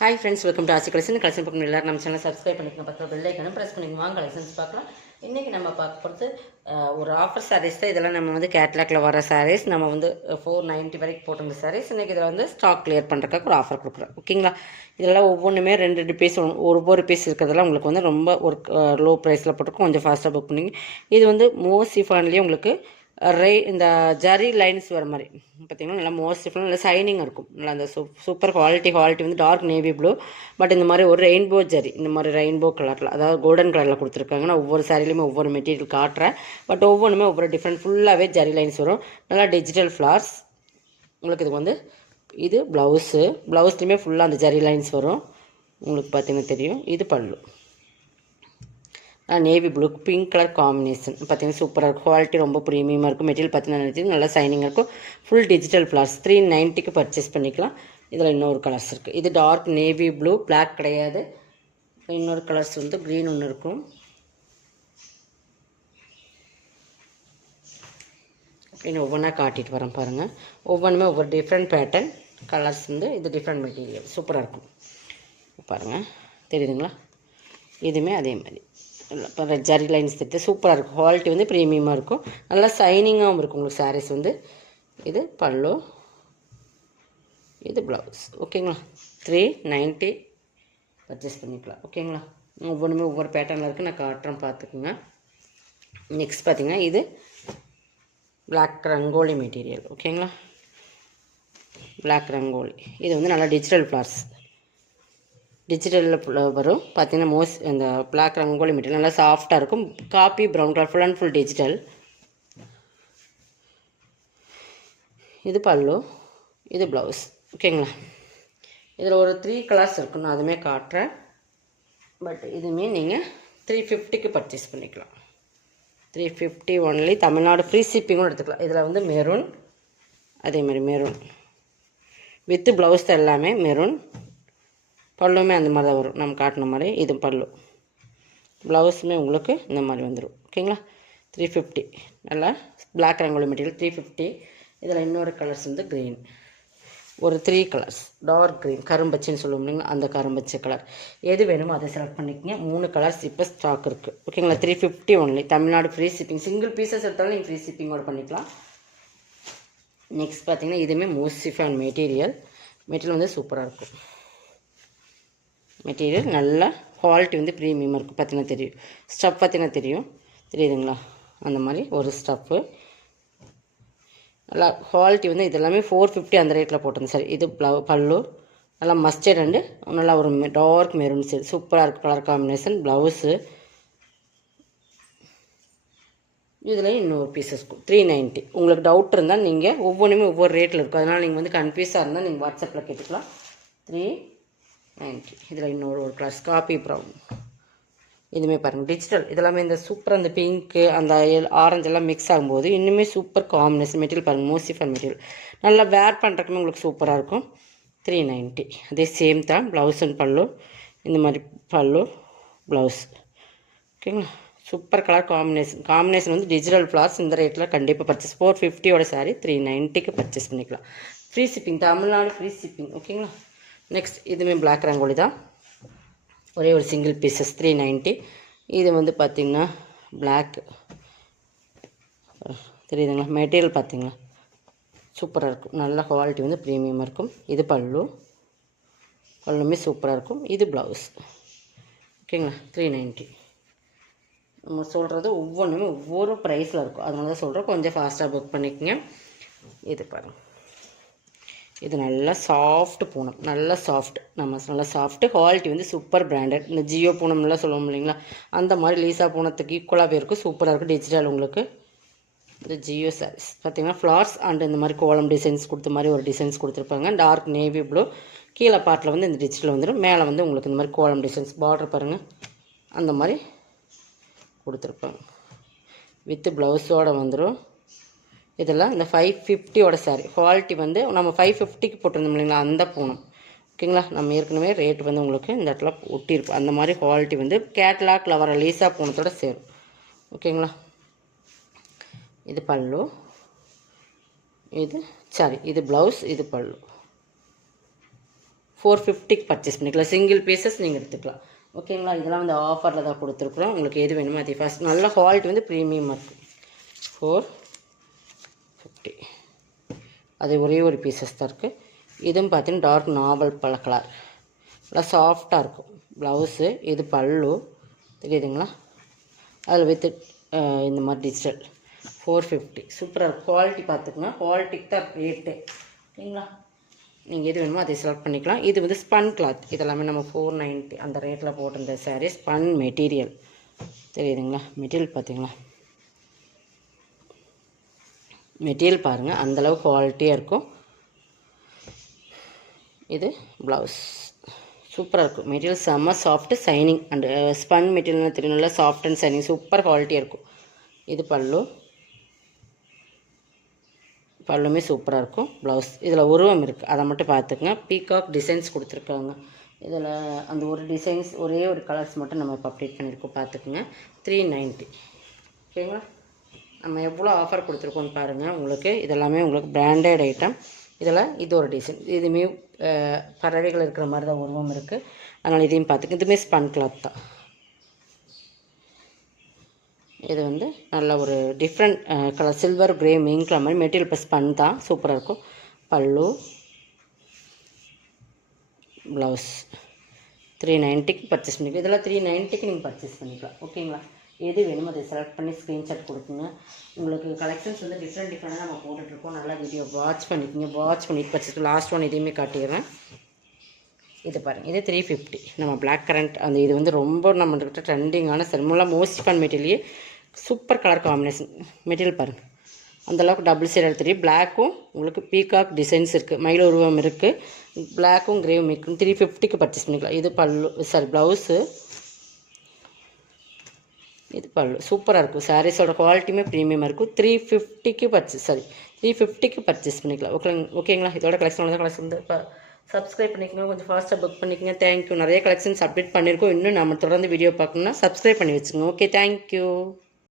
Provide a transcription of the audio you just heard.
Hi friends, welcome to ஆசி collection. பக்கம் எல்லாரும் நம்ம சேனல் சப்ஸ்கிரைப் பண்ணிக்கணும், பக்கத்தில் பெல் ஐக்கனும் ப்ரெஸ் பண்ணிக்கணும். வாங்க கலெக்ஷன்ஸ் பார்க்கலாம். இன்றைக்கி நம்ம பார்க்க போகிறது ஒரு ஆஃபர் சாரீஸ் தான். இதெல்லாம் நம்ம வந்து கேட்லாக்ல வர சாரீஸ். நம்ம வந்து 490 வரைக்கும் போட்டிருந்த சாரீஸ். இன்றைக்கி இதில் வந்து ஸ்டாக் கிளியர் பண்ணுறதுக்காக ஒரு ஆஃபர் கொடுக்குறோம். ஓகேங்களா? இதெல்லாம் ஒவ்வொன்றுமே 2 பீஸ் ஒரு பீஸ் இருக்கிறதெல்லாம் உங்களுக்கு வந்து ரொம்ப ஒரு லோ ப்ரைஸில் போட்டிருக்கோம். கொஞ்சம் ஃபாஸ்ட்டாக புக் பண்ணிங்க. இது வந்து மோசிஃபான்லேயே உங்களுக்கு இந்த ஜரி லைன்ஸ் வர மாதிரி பார்த்திங்கன்னா நல்லா மோஸ்ட் நல்லா சைனிங் இருக்கும். நல்லா அந்த சூப்பர் குவாலிட்டி வந்து டார்க் நேவி ப்ளூ. பட் இந்த மாதிரி ஒரு ரெயின்போ ஜரி, இந்த மாதிரி ரெயின்போ கலரில், அதாவது கோல்டன் கலரில் கொடுத்துருக்காங்க. நான் ஒவ்வொரு சாரிலையுமே ஒவ்வொரு மெட்டீரியல் காட்டுறேன். பட் ஒவ்வொன்றுமே ஒவ்வொரு டிஃப்ரெண்ட் ஃபுல்லாகவே ஜரி லைன்ஸ் வரும். நல்லா டிஜிட்டல் ஃப்ளார்ஸ் உங்களுக்கு. இது வந்து இது ப்ளவுஸ்லையுமே ஃபுல்லாக அந்த ஜரி லைன்ஸ் வரும் உங்களுக்கு. பார்த்தீங்கன்னா தெரியும். இது பல்லு navy blue pink colour combination. பார்த்தீங்கன்னா சூப்பராக இருக்கும். குவாலிட்டி ரொம்ப ப்ரீமியமாக இருக்கும். மெட்டீரியல் பார்த்தீங்கன்னா நல்லா சைனிங்காக இருக்கும். ஃபுல் டிஜிட்டல் ஃப்ளார்ஸ் 390க்கு பர்ச்சேஸ் பண்ணிக்கலாம். இதில் இன்னொரு கலர்ஸ் இருக்குது. இது டார்க் நேவி ப்ளூ, பிளாக் கிடையாது. இன்னொரு கலர்ஸ் வந்து க்ரீன் ஒன்று இருக்கும். அப்படின்னு ஒவ்வொன்றா காட்டிட்டு வரேன் பாருங்கள். ஒவ்வொன்றுமே ஒவ்வொரு டிஃப்ரெண்ட் பேட்டர்ன் கலர்ஸ் வந்து இது டிஃப்ரெண்ட் மெட்டீரியல் சூப்பராக இருக்கும். பாருங்கள், தெரியுதுங்களா? இதுவுமே அதே மாதிரி இப்போ ஜரி லைன்ஸ் திட்டு சூப்பராக இருக்கும். குவாலிட்டி வந்து ப்ரீமியமாக இருக்கும். நல்லா சைனிங்காகவும் இருக்கும் உங்களுக்கு சாரீஸ் வந்து. இது பல்லு, இது ப்ளவுஸ். ஓகேங்களா? 390 பர்ச்சேஸ் பண்ணிக்கலாம். ஓகேங்களா? ஒவ்வொன்றுமே ஒவ்வொரு பேட்டர்னில் இருக்குது. நான் காட்டுறேன், பார்த்துக்குங்க. நெக்ஸ்ட் பார்த்திங்கன்னா இது பிளாக் ரங்கோலி மெட்டீரியல். ஓகேங்களா? பிளாக் ரங்கோலி இது வந்து நல்லா டிஜிட்டல் ஃப்ளார்ஸ் டிஜிட்டலில் வரும். பார்த்தீங்கன்னா அந்த பிளாக் ரங்கோலி மெட்டீரியல் நல்லா சாஃப்டாக இருக்கும். Copy brown colour, full and full digital. இது பல்லு, இது ப்ளவுஸ். ஓகேங்களா? இதில் ஒரு 3 கலர்ஸ் இருக்கும். நான் அதுவுமே காட்டுறேன். பட் இதுவுமே நீங்கள் 350க்கு பர்ச்சேஸ் பண்ணிக்கலாம். 350 ஒன்லி. தமிழ்நாடு ஃப்ரீ ஷிப்பிங்கும் எடுத்துக்கலாம். இதில் வந்து மெரூன், அதேமாதிரி மெரூன் வித்து ப்ளவுஸ் தான். எல்லாமே மெரூன். பல்லுமே அந்த மாதிரி தான் வரும், நம்ம காட்டின மாதிரி. இது பல்லு, ப்ளவுஸுமே உங்களுக்கு இந்த மாதிரி வந்துடும். ஓகேங்களா? 350. நல்லா பிளாக் ரங்கோலி மெட்டீரியல் 350. இதில் இன்னொரு கலர்ஸ் வந்து க்ரீன். ஒரு 3 கலர்ஸ் டார்க் க்ரீன், கரும்பச்சைன்னு சொல்லுவோம் இல்லைங்களா, அந்த கரும்பச்சை கலர். எது வேணுமோ அதை செலக்ட் பண்ணிக்கங்க. 3 கலர்ஸ் இப்போ ஸ்டாக் இருக்குது. ஓகேங்களா? 350 only. Tamil Nadu free shipping. Single pieces எடுத்தாலும் நீங்கள் ஃப்ரீ ஷிப்பிங்கோட பண்ணிக்கலாம். நெக்ஸ்ட் பார்த்தீங்கன்னா இதுவுமே மோசிஃபான் மெட்டீரியல் வந்து சூப்பராக இருக்கும். மெட்டீரியல் நல்லா குவாலிட்டி வந்து ப்ரீமியமாக இருக்கும். பார்த்தீங்கன்னா தெரியும். ஸ்டஃப் பார்த்தீங்கன்னா தெரியுதுங்களா? அந்த மாதிரி ஒரு ஸ்டஃப்பு நல்லா குவாலிட்டி வந்து இது எல்லாமே 450 அந்த ரேட்டில் போட்டிருந்தேன். சரி, இது பல்லு நல்லா மஸ்டர்ட் அண்டு நல்லா ஒரு டார்க் மெரூன் சைடு சூப்பராக இருக்குது கலர் காம்பினேஷன். ப்ளவுஸு இதில் இன்னொரு பீசஸ் இருக்கும். 390. உங்களுக்கு டவுட் இருந்தால் நீங்கள் ஒவ்வொன்றுமே ஒவ்வொரு ரேட்டில் இருக்கும். அதனால் நீங்கள் வந்து கன்ஃபியூஸாக இருந்தால் நீங்கள் வாட்ஸ்அப்பில் கேட்டுக்கலாம். 390. இதில் இன்னொரு கிளாஸ் காப்பி ப்ரௌன். இதுவுமே பாருங்கள் டிஜிட்டல். இதெல்லாமே இந்த சூப்பராக அந்த பிங்க்கு அந்த ஆரஞ்சு எல்லாம் மிக்ஸ் ஆகும்போது இன்னுமே சூப்பர் காம்பினேஷன். மெட்டீரியல் பாருங்கள், மோசிஃபான் மெட்டீரியல். நல்லா வேர் பண்ணுறதுக்குமே உங்களுக்கு சூப்பராக இருக்கும். 390. அதே சேம் தான். ப்ளவுஸ் அண்ட் பல்லு இந்த மாதிரி பல்லு ப்ளவுஸ். ஓகேங்களா? சூப்பர் கலர் காம்பினேஷன் வந்து டிஜிட்டல் ஃப்ளார்ஸ். இந்த ரேட்டில் கண்டிப்பாக பர்ச்சேஸ். 450 சாரி 390க்கு பர்ச்சேஸ் பண்ணிக்கலாம். Free shipping, Tamil Nadu free shipping. ஓகேங்களா? நெக்ஸ்ட் இதுவுமே பிளாக் ரங்கோலி தான். ஒரே ஒரு சிங்கிள் பீசஸ் 390. இது வந்து பார்த்திங்கன்னா பிளாக் தெரியுதுங்களா? மெட்டீரியல் பார்த்திங்களா சூப்பராக இருக்கும். நல்ல குவாலிட்டி வந்து ப்ரீமியமாக இருக்கும். இது பல்லுமே சூப்பராக இருக்கும். இது ப்ளவுஸ். ஓகேங்களா? 390. நம்ம சொல்கிறது ஒவ்வொன்றுமே ஒவ்வொரு ப்ரைஸில் இருக்கும். அதனால தான் சொல்கிறோம், கொஞ்சம் ஃபாஸ்ட்டாக புக் பண்ணிக்கோங்க. இது பாருங்கள், இது நல்லா சாஃப்ட் பூனம். நல்லா சாஃப்ட், நம்ம நல்லா சாஃப்ட்டு. குவாலிட்டி வந்து சூப்பர் பிராண்டட். இந்த ஜியோ பூனம்லாம் சொல்லுவோம் இல்லைங்களா, அந்த மாதிரி லீசா பூனத்துக்கு ஈக்குவலாகவே இருக்கும். சூப்பராக இருக்கும். டிஜிட்டல் உங்களுக்கு இந்த ஜியோ சாரீஸ் பார்த்திங்கன்னா ஃப்ளார்ஸ் அண்ட் இந்த மாதிரி கோலம் டிசைன்ஸ் கொடுத்த மாதிரி ஒரு டிசைன்ஸ் கொடுத்துருப்பாங்க. Dark navy blue. கீழே பார்ட்டில் வந்து இந்த டிஜிட்டல் வந்துடும். மேலே வந்து உங்களுக்கு இந்த மாதிரி கோலம் டிசைன்ஸ் பார்டர் பாருங்கள், அந்த மாதிரி கொடுத்துருப்பாங்க. வித்து ப்ளவுஸோடு வந்துடும். இதெல்லாம் இந்த 550 சாரி. குவாலிட்டி வந்து நம்ம 550க்கு போட்டிருந்தோம் இல்லைங்களா, அந்த பூனம். ஓகேங்களா? நம்ம ஏற்கனவே ரேட் வந்து உங்களுக்கு இந்த இடத்துல ஒட்டியிருப்போம். அந்த மாதிரி குவாலிட்டி வந்து கேட்லாக்ல வர லீசா பூனத்தோட சேரும். ஓகேங்களா? இது பல்லு, இது சாரி இது ப்ளவுஸ், இது பல்லு. 450க்கு பர்ச்சேஸ் பண்ணிக்கலாம். சிங்கிள் பீசஸ் நீங்கள் எடுத்துக்கலாம். ஓகேங்களா? இதெல்லாம் வந்து ஆஃபரில் தான் கொடுத்துருக்குறோம். உங்களுக்கு எது வேணுமோ அது ஃபஸ்ட் நல்ல குவாலிட்டி வந்து ப்ரீமியமாக இருக்குது. 450 அது ஒரே ஒரு பீசஸ் தான் இருக்குது. இதுவும் பார்த்தீங்கன்னா டார்க் நாவல் பல கலர் நல்லா சாஃப்டாக இருக்கும். ப்ளவுஸு இது பல்லு தெரியுதுங்களா? அதில் வித்து இந்த மாதிரி டிஜிட்டல் 450 சூப்பராக இருக்கும். குவாலிட்டி பார்த்துக்குங்க, குவாலிட்டிக்கு தான் ரேட்டு. ஓகேங்களா? நீங்கள் எது வேணுமோ அதை செலக்ட் பண்ணிக்கலாம். இது வந்து ஸ்பன் கிளாத், இதெல்லாமே நம்ம 490 அந்த ரேட்டில் போட்டிருந்த சாரீ. ஸ்பன் மெட்டீரியல் தெரியுதுங்களா? மெட்டீரியல் பார்த்தீங்களா? மெட்டீரியல் பாருங்கள், அந்தளவு குவாலிட்டியாக இருக்கும். இது ப்ளவுஸ் சூப்பராக இருக்கும். மெட்டீரியல் செம்ம soft signing and spun material தெரியும், நல்லா சாஃப்ட் அண்ட் சைனிங் சூப்பர் குவாலிட்டியாக இருக்கும். இது பல்லு, பல்லுமே சூப்பராக இருக்கும். ப்ளவுஸ் இதில் உருவம் இருக்குது, அதை மட்டும் பார்த்துக்குங்க. பீகாக் டிசைன்ஸ் கொடுத்துருக்காங்க. இதில் அந்த ஒரு டிசைன்ஸ் ஒரே ஒரு கலர்ஸ் மட்டும் நம்ம இப்போ அப்டேட் பண்ணியிருக்கோம், பார்த்துக்குங்க. 390 ஓகேங்களா? நம்ம எவ்வளோ ஆஃபர் கொடுத்துருக்கோன்னு பாருங்கள். உங்களுக்கு இதெல்லாமே உங்களுக்கு பிராண்டட் ஐட்டம். இதில் இது ஒரு டிசைன், இதுவுமே பறவைகள் இருக்கிற மாதிரி தான் உருவம் இருக்குது. அதனால் இதையும் பார்த்துக்க. இதுவுமே ஸ்பன் கிளாத் தான். இது வந்து நல்ல ஒரு டிஃப்ரெண்ட் கலர் சில்வர் கிரே மீன்கிற மாதிரி மெட்டீரியல் ப்ளஸ் ஸ்பன் தான், சூப்பராக இருக்கும். பல்லு, ப்ளவுஸ் 390க்கு பர்ச்சேஸ் பண்ணிக்கலாம். இதெல்லாம் 390க்கு நீங்கள் பர்ச்சேஸ் பண்ணிக்கலாம். ஓகேங்களா? எது வேணுமோ அதை செலக்ட் பண்ணி ஸ்க்ரீன்ஷாட் கொடுக்குங்க. உங்களுக்கு கலெக்ஷன்ஸ் வந்து டிஃப்ரெண்ட்டாக நம்ம போட்டுட்ருக்கோம். நல்லா வீடியோ வாட்ச் பண்ணிக்கோங்க. வாட்ச் பண்ணிட்டு பர்ச்சேஸ். லாஸ்ட் ஒன் இதையுமே காட்டிடுறேன். இது பாருங்கள், இது 350 நம்ம பிளாக் கரண்ட் அந்த இது வந்து ரொம்ப நம்மகிட்ட ட்ரெண்டிங்கான செல்முலாம் most fun material. Super colour combination material பாருங்கள். அந்தளவுக்கு டபுள் ஷேட் தெரியும். பிளாக்கும் உங்களுக்கு பீகாக் டிசைன்ஸ் இருக்குது, மயில் உருவம் இருக்குது. பிளாக்கும் கிரேவும் இருக்கும். 350க்கு பர்ச்சேஸ் பண்ணிக்கலாம். இது பல்லு சாரி ப்ளவுஸு, இது பல்லு சூப்பராக இருக்கும். சாரீஸோட குவாலிட்டியுமே ப்ரீமியமாக இருக்கும். 350க்கு பர்ச்சேஸ் பண்ணிக்கலாம். ஓகேங்களா? இதோட கலெக்ஷன் வந்து இப்போ சப்ஸ்கிரைப் பண்ணிக்கோங்க, கொஞ்சம் ஃபாஸ்ட்டாக புக் பண்ணிக்கோங்க. தேங்க்யூ. நிறைய கலெக்ஷன்ஸ் அப்டேட் பண்ணியிருக்கோம். இன்னும் நம்ம தொடர்ந்து வீடியோ பார்க்கணுன்னா சப்ஸ்கிரைப் பண்ணி வச்சுக்கோங்க. Okay, thank you.